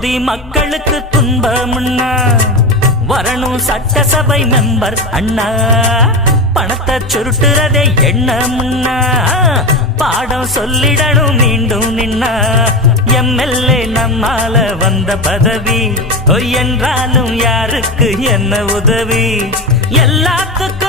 தொகுதி மக்களுக்கு துன்பம்னா வரணும் சட்டசபை மெம்பர் அண்ணா. பணத்தை சுருட்டுறதே எண்ணம்னா பாடம் சொல்லிடணும் மீண்டும் நின்னா. எம்எல்ஏ நம்மால வந்த பதவி என்றாலும் யாருக்கு என்ன உதவி? எல்லாத்துக்கும்